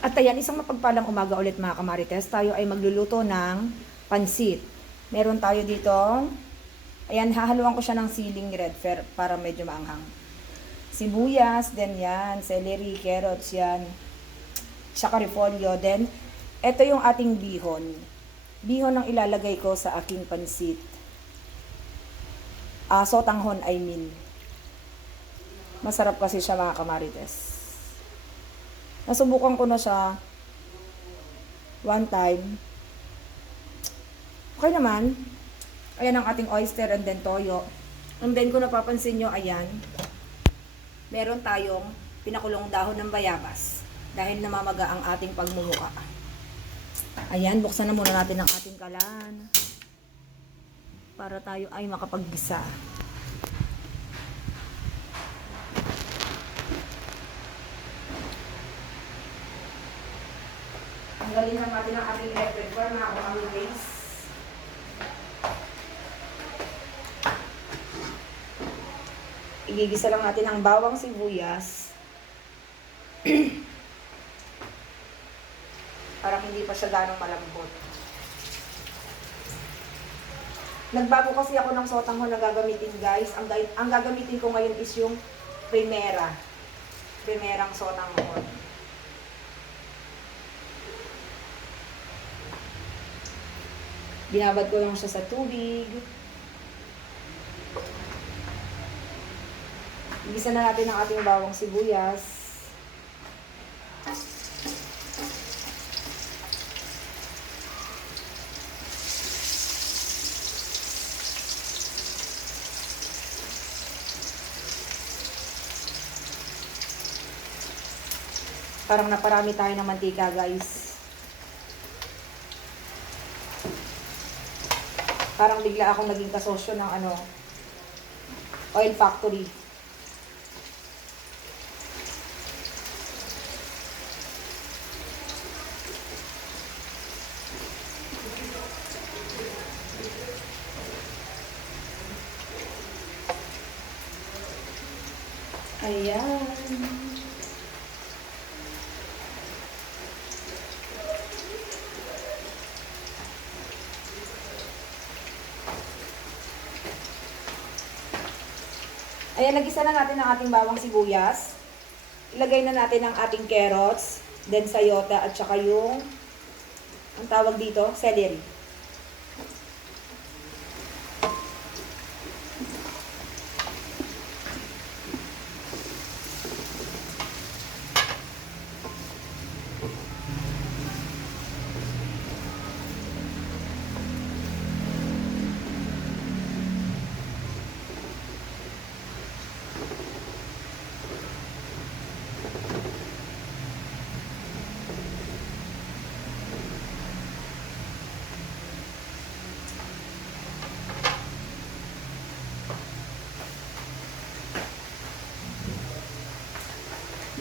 At ayan, isang mapagpalang umaga ulit mga kamarites. Tayo ay magluluto ng pansit. Meron tayo dito. Ayan, hahaluan ko siya ng siling red fer para medyo maanghang. Sibuyas, then yan, celery, carrots, yan. Tsaka repolyo. Then, ito yung ating bihon. Bihon ang ilalagay ko sa aking pansit. Ah, sotanghon, I mean. Masarap kasi siya mga kamarites. Nasubukan ko na siya one time. Okay naman. Ayan ang ating oyster and then toyo. And then kung napapansin nyo, ayan, meron tayong pinakulong dahon ng bayabas dahil namamaga ang ating pagmumuka. Ayan, buksan na muna natin ang ating kalan para tayo ay makapaggisa. Tanggalin lang natin ang ating pepper na umami base. Igigisa lang natin ang bawang sibuyas. Para hindi pa siya ganong malambot. Nagbago kasi ako ng sotanghon na gagamitin guys. Ang, ang gagamitin ko ngayon is yung primera. Primerang sotanghon. Binabad ko lang siya sa tubig. Igisa na natin ang ating bawang sibuyas. Parang naparami tayo ng mantika, guys. Parang bigla akong naging kasosyo ng ano, oil factory. Ayan. Ayan, nagisa na natin ang ating bawang sibuyas. Ilagay na natin ang ating carrots, then sayota, at saka yung, ang tawag dito, celery.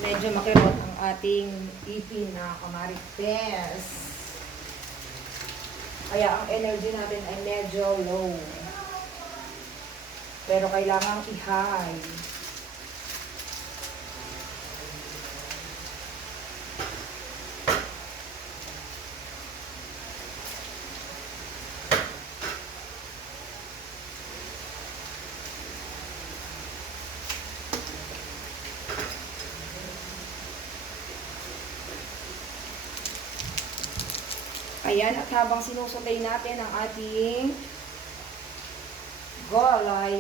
Medyo makirot ang ating ipin na kamarites. Kaya ang energy natin ay medyo low. Pero kailangang i-high. Ayan, at habang sinusutay natin ang ating gulay,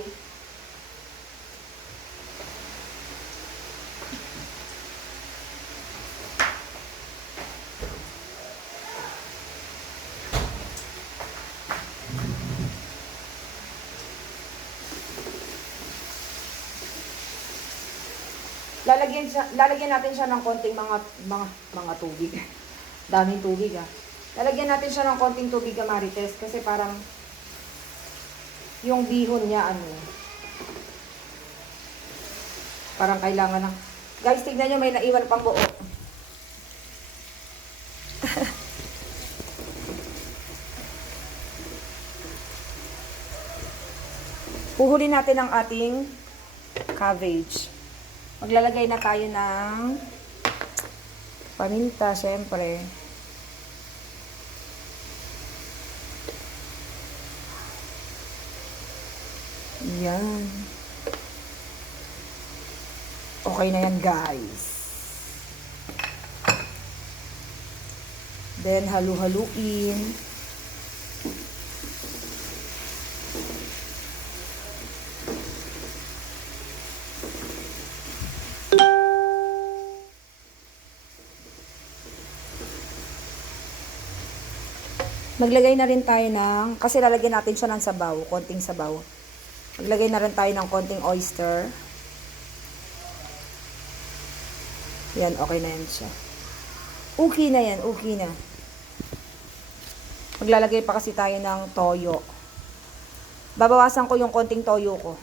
lalagyan, lalagyan natin siya ng konting mga, mga, mga tubig. Daming tubig ah. Lalagyan natin siya ng konting tubig ah, Marites kasi parang yung bihon niya ano parang kailangan ng guys tignan nyo may naiwan pang buo Puhuli natin ang ating cabbage. Maglalagay na tayo ng Paminta, syempre. Yan. Okay na yan, guys. Then, halu-haluin. Maglagay na rin tayo ng, kasi lalagyan natin siya ng sabaw, konting sabaw. Maglagay na rin tayo ng konting oyster. Yan, okay na yan siya. Okay na yan, okay na. Maglalagay pa kasi tayo ng toyo. Babawasan ko yung konting toyo ko.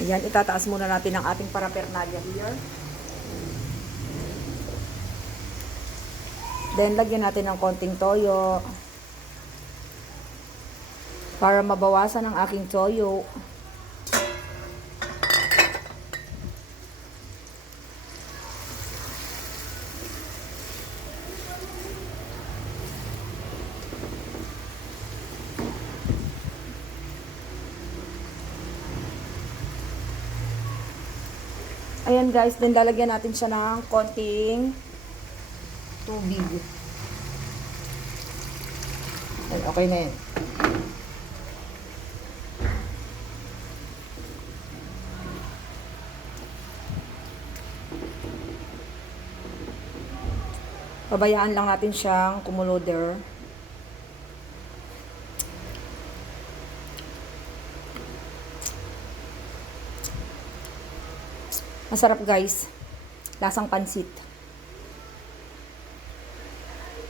Ayan, itataas muna natin ang ating paraphernalia here. Then, lagyan natin ng konting toyo. Para mabawasan ang aking toyo. Ayan guys, then lalagyan natin siya ng konting tubig. Okay na yan. Pabayaan lang natin siyang kumuloder. Masarap guys. Lasang pansit.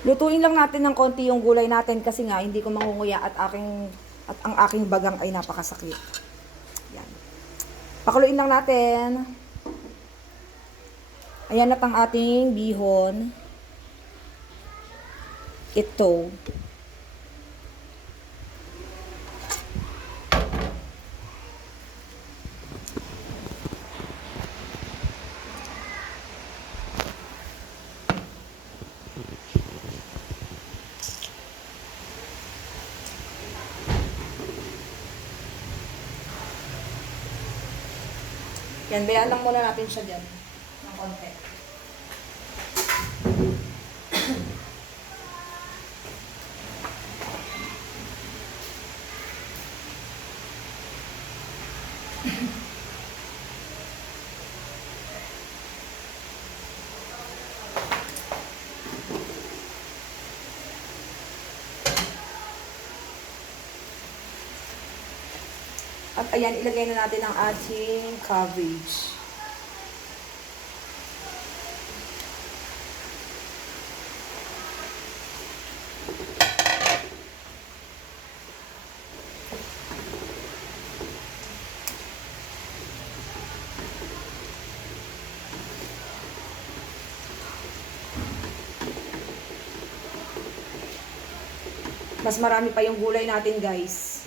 Lutuin lang natin ng konti yung gulay natin kasi nga hindi ko mangunguya at aking at ang aking bagang ay napakasakit. Yan. Pakuluin lang natin. Ayan na ating bihon. Ito. Yan, bayaan lang muna natin siya dyan. Ng konti. At ayan, ilagay na natin ang ating cabbage. Mas marami pa yung gulay natin, guys.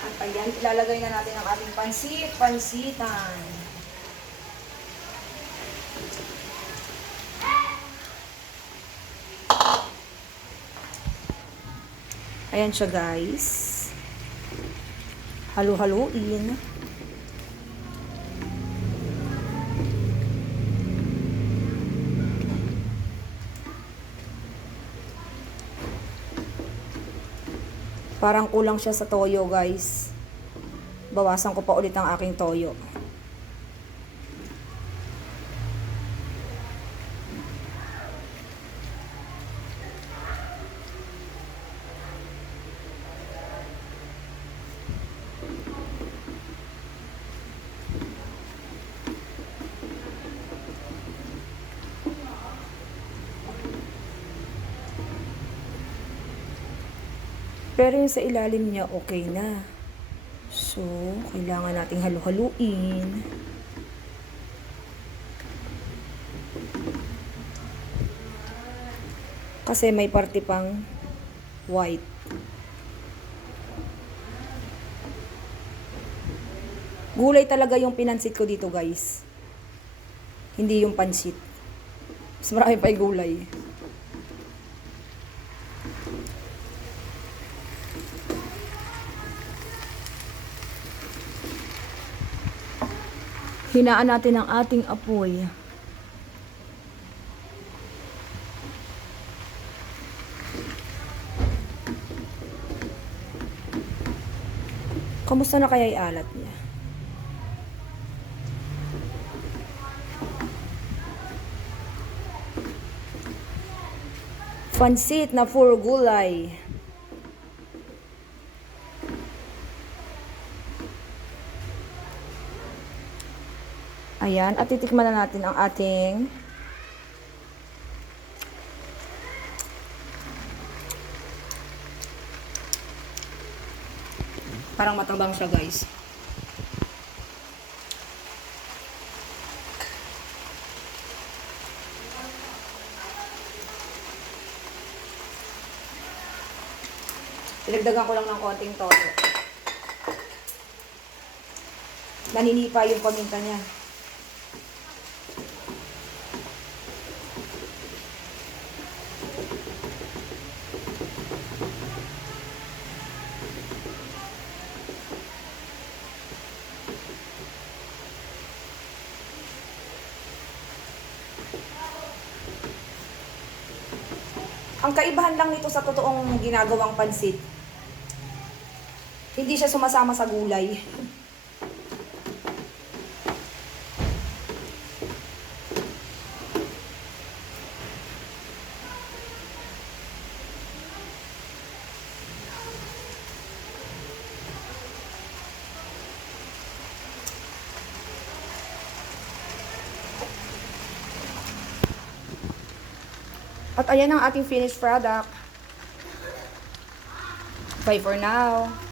At ayan, ilalagay na natin ang ating pansit, pansitan. Ayan siya guys. Halu-haluin. Parang kulang siya sa toyo, guys. Bawasan ko pa ulit ang aking toyo. Pero yung sa ilalim niya, okay na. So, kailangan nating halu-haluin. Kasi may parte pang white. Gulay talaga yung pinansit ko dito, guys. Hindi yung pansit. Mas marami pa yung gulay. Hinaan natin ang ating apoy. Kamusta na kaya yung alat niya? Pansit na puro gulay. Ayan, at titikman na natin ang ating Parang matabang siya, guys. Pinagdagan ko lang ng konting toyo. Naninipa yung paminta niya. Ang kaibahan lang nito sa totoong ginagawang pansit, hindi siya sumasama sa gulay. At ayan ang ating finished product. Bye for now.